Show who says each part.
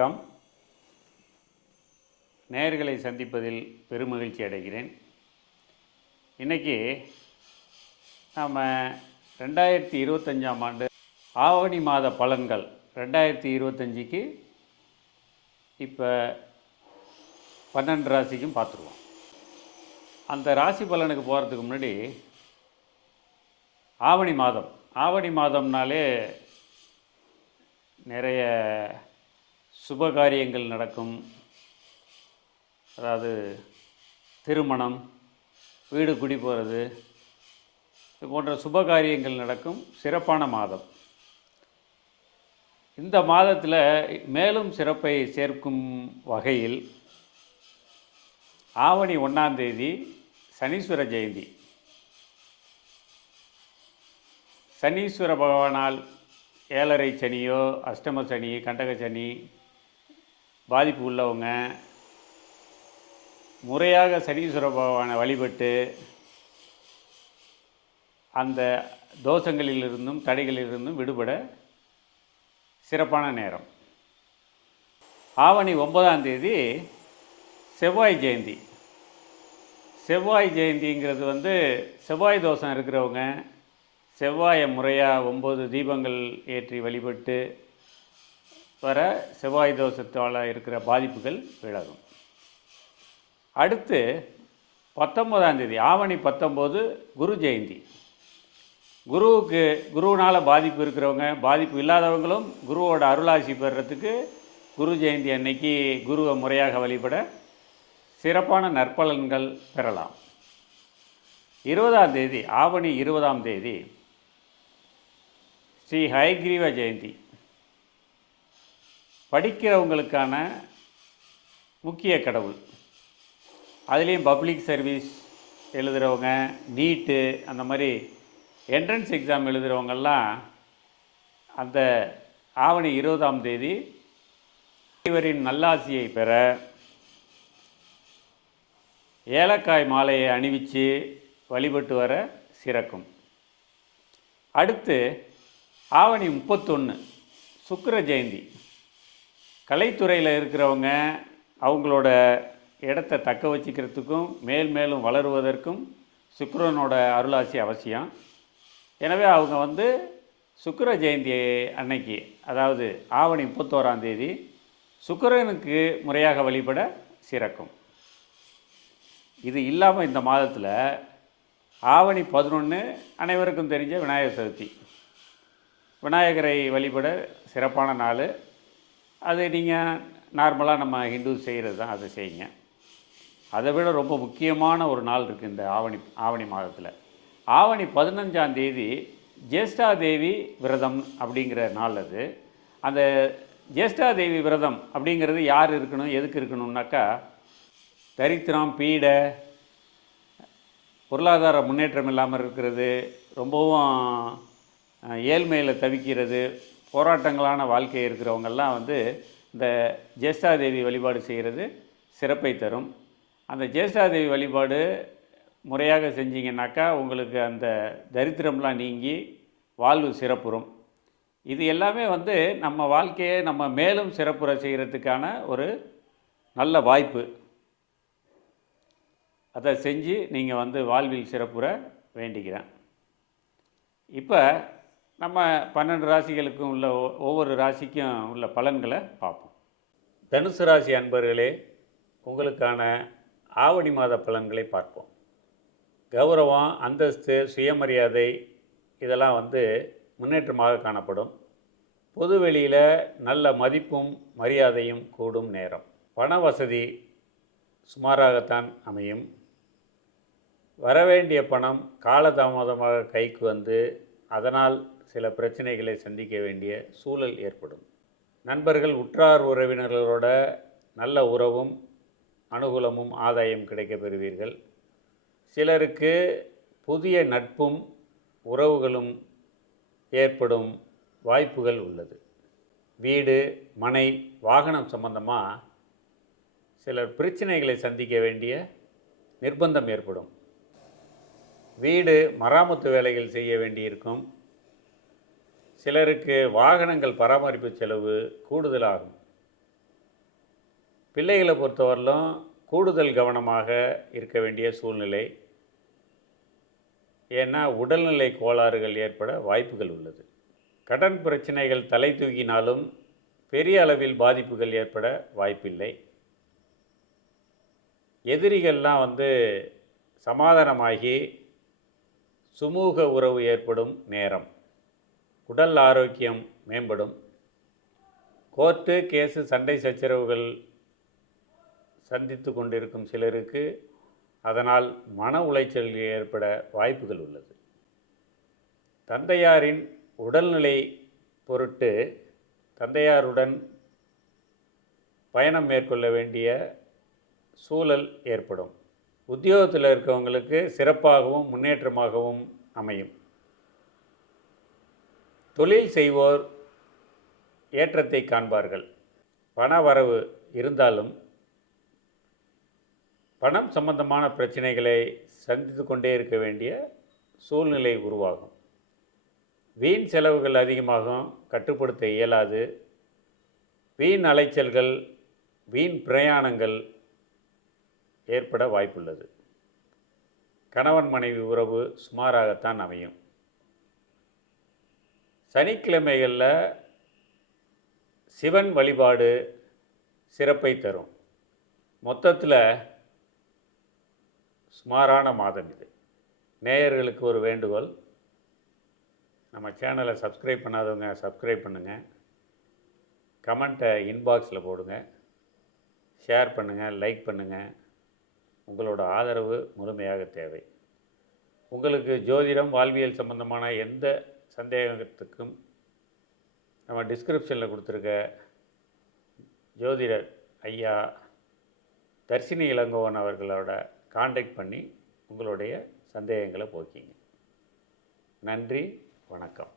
Speaker 1: வணக்கம். நேர்களை சந்திப்பதில் பெருமகிழ்ச்சி அடைகிறேன். இன்றைக்கி நாம் ரெண்டாயிரத்தி இருபத்தஞ்சாம் ஆண்டு ஆவணி மாத பலன்கள் ரெண்டாயிரத்தி இருபத்தஞ்சிக்கு இப்போ பன்னெண்டு ராசிக்கும் பார்த்துருவோம். அந்த ராசி பலனுக்கு போகிறதுக்கு முன்னாடி ஆவணி மாதம். ஆவணி மாதம்னாலே நிறைய சுப காரியங்கள் நடக்கும். அதாவது திருமணம் வீடு குடி போகிறது இது போன்ற சுப காரியங்கள் நடக்கும் சிறப்பான மாதம். இந்த மாதத்தில் மேலும் சிறப்பை சேர்க்கும் வகையில் ஆவணி ஒன்றாம் தேதி சனீஸ்வர ஜெயந்தி. சனீஸ்வர பகவானால் ஏழரை சனியோ அஷ்டம சனி கண்டக சனி பாதிப்பு உள்ளவங்க முறையாக சனீஸ்வர பகவானை வழிபட்டு அந்த தோஷங்களிலிருந்தும் தடைகளிலிருந்தும் விடுபட சிறப்பான நேரம். ஆவணி ஒன்பதாம் தேதி செவ்வாய் ஜெயந்தி. செவ்வாய் ஜெயந்திங்கிறது வந்து செவ்வாய் தோஷம் இருக்கிறவங்க செவ்வாயை முறையாக ஒம்பது தீபங்கள் ஏற்றி வழிபட்டு வர செவ்வாய் தோஷத்தால் இருக்கிற பாதிப்புகள் விலகும். அடுத்து பத்தொம்போதாம் தேதி ஆவணி பத்தொம்போது குரு ஜெயந்தி. குருவுக்கு குருவினால் பாதிப்பு இருக்கிறவங்க பாதிப்பு இல்லாதவங்களும் குருவோட அருளாசி பெறுறதுக்கு குரு ஜெயந்தி அன்னைக்கு குருவை முறையாக வழிபட சிறப்பான நற்பலன்கள் பெறலாம். இருபதாம் தேதி ஆவணி இருபதாம் தேதி ஸ்ரீ ஹயக்ரீவ ஜெயந்தி. படிக்கிறவங்களுக்கான முக்கிய கடவுள். அதுலேயும் பப்ளிக் சர்வீஸ் எழுதுகிறவங்க நீட்டு அந்த மாதிரி என்ட்ரன்ஸ் எக்ஸாம் எழுதுகிறவங்கெல்லாம் அந்த ஆவணி இருபதாம் தேதி இவரின் நல்லாசியை பெற ஏலக்காய் மாலையை அணிவித்து வழிபட்டு வர சிறக்கும். அடுத்து ஆவணி முப்பத்தொன்று சுக்கர ஜெயந்தி. கலைத்துறையில் இருக்கிறவங்க அவங்களோட இடத்த தக்க வச்சுக்கிறதுக்கும் மேல் மேலும் வளருவதற்கும் சுக்கரனோட அருளாசி அவசியம். எனவே அவங்க வந்து சுக்கர ஜெயந்தி அன்னைக்கு அதாவது ஆவணி முப்பத்தோராம் தேதி சுக்கரனுக்கு முறையாக வழிபட சிறக்கும். இது இல்லாமல் இந்த மாதத்தில் ஆவணி பதினொன்று அனைவருக்கும் தெரிஞ்ச விநாயகர் சதுர்த்தி. விநாயகரை வழிபட சிறப்பான நாள். அது நீங்கள் நார்மலாக நம்ம ஹிந்து செய்கிறது தான் அதை செய்யுங்க. அதை விட ரொம்ப முக்கியமான ஒரு நாள் இருக்குது இந்த ஆவணி ஆவணி மாதத்தில். ஆவணி பதினஞ்சாம் தேதி ஜேஷ்டா தேவி விரதம் அப்படிங்கிற நாள் அது. அந்த ஜேஷ்டா தேவி விரதம் அப்படிங்கிறது யார் இருக்கணும் எதுக்கு இருக்கணும்னாக்கா தரித்திரம் பீடை பொருளாதார முன்னேற்றம் இல்லாமல் இருக்கிறது ரொம்பவும் ஏழ்மையில் தவிக்கிறது போராட்டங்களான வாழ்க்கை இருக்கிறவங்கெல்லாம் வந்து இந்த ஜேஷ்டாதேவி வழிபாடு செய்கிறது சிறப்பை தரும். அந்த ஜேஷ்டாதேவி வழிபாடு முறையாக செஞ்சீங்கன்னாக்கா உங்களுக்கு அந்த தரித்திரம்லாம் நீங்கி வாழ்வு சிறப்புறும். இது எல்லாமே வந்து நம்ம வாழ்க்கையை நம்ம மேலும் சிறப்புற செய்கிறதுக்கான ஒரு நல்ல வாய்ப்பு. அதை செஞ்சு நீங்கள் வந்து வாழ்வில் சிறப்புற வேண்டிக்கிறேன் இப்போ நம்ம பன்னெண்டு ராசிகளுக்கும் உள்ள ஒவ்வொரு ராசிக்கும் உள்ள பலன்களை பார்ப்போம். தனுசு ராசி அன்பர்களே உங்களுக்கான ஆவணி மாத பலன்களை பார்ப்போம். கௌரவம் அந்தஸ்து சுயமரியாதை இதெல்லாம் வந்து முன்னேற்றமாக காணப்படும். பொதுவெளியில் நல்ல மதிப்பும் மரியாதையும் கூடும் நேரம். பண வசதி சுமாராகத்தான் அமையும். வரவேண்டிய பணம் காலதாமதமாக கைக்கு வந்து அதனால் சில பிரச்சனைகளை சந்திக்க வேண்டிய சூழல் ஏற்படும். நண்பர்கள் உற்றார் உறவினர்களோட நல்ல உறவும் அனுகூலமும் ஆதாயம் கிடைக்கப் பெறுவீர்கள். சிலருக்கு புதிய நட்பும் உறவுகளும் ஏற்படும் வாய்ப்புகள் உள்ளது. வீடு மனை வாகனம் சம்பந்தமாக சிலர் பிரச்சனைகளை சந்திக்க வேண்டிய நிர்பந்தம் ஏற்படும். வீடு மராமத்து வேலைகள் செய்ய வேண்டியிருக்கும். சிலருக்கு வாகனங்கள் பராமரிப்பு செலவு கூடுதலாகும். பிள்ளைகளை பொறுத்தவரையிலும் கூடுதல் கவனமாக இருக்க வேண்டிய சூழ்நிலை. ஏன்னா உடல்நிலை கோளாறுகள் ஏற்பட வாய்ப்புகள் உள்ளது. கடன் பிரச்சனைகள் தலை தூக்கினாலும் பெரிய அளவில் பாதிப்புகள் ஏற்பட வாய்ப்பில்லை. எதிரிகள்லாம் வந்து சமாதானமாகி சுமூக உறவு ஏற்படும் நேரம். உடல் ஆரோக்கியம் மேம்படும். கோர்ட்டு கேஸு சண்டை சச்சரவுகள் சந்தித்து கொண்டிருக்கும் சிலருக்கு அதனால் மன உளைச்சல் ஏற்பட வாய்ப்புகள் உள்ளது. தந்தையாரின் உடல்நிலை பொருட்டு தந்தையாருடன் பயணம் மேற்கொள்ள வேண்டிய சூழல் ஏற்படும். உத்தியோகத்தில் இருக்கவங்களுக்கு சிறப்பாகவும் முன்னேற்றமாகவும் அமையும். தொழில் செய்வோர் ஏற்றத்தை காண்பார்கள். பண வரவு இருந்தாலும் பணம் சம்பந்தமான பிரச்சனைகளை சந்தித்து கொண்டே இருக்க வேண்டிய சூழ்நிலை உருவாகும். வீண் செலவுகள் அதிகமாகும் கட்டுப்படுத்த இயலாது. வீண் அலைச்சல்கள் வீண் பிரயாணங்கள் ஏற்பட வாய்ப்புள்ளது. கணவன் மனைவி உறவு சுமாராகத்தான் அமையும். சனிக்கிழமைகளில் சிவன் வழிபாடு சிறப்பை தரும். மொத்தத்தில் சுமாரான மாதம் இது. நேயர்களுக்கு ஒரு வேண்டுகோள். நம்ம சேனலை சப்ஸ்கிரைப் பண்ணாதவங்க சப்ஸ்கிரைப் பண்ணுங்கள் கமெண்ட்டை இன்பாக்ஸில் போடுங்க. ஷேர் பண்ணுங்கள் லைக் பண்ணுங்கள் உங்களோட ஆதரவு முழுமையாக தேவை. உங்களுக்கு ஜோதிடம் வாழ்வியல் சம்பந்தமான எந்த சந்தேகத்துக்கும் நம்ம டிஸ்கிரிப்ஷனில் கொடுத்துருக்க ஜோதிடர் ஐயா தர்ஷினி இளங்கோவன் அவர்களோட காண்டாக்ட் பண்ணி உங்களுடைய சந்தேகங்களை போக்கிங்க. நன்றி வணக்கம்.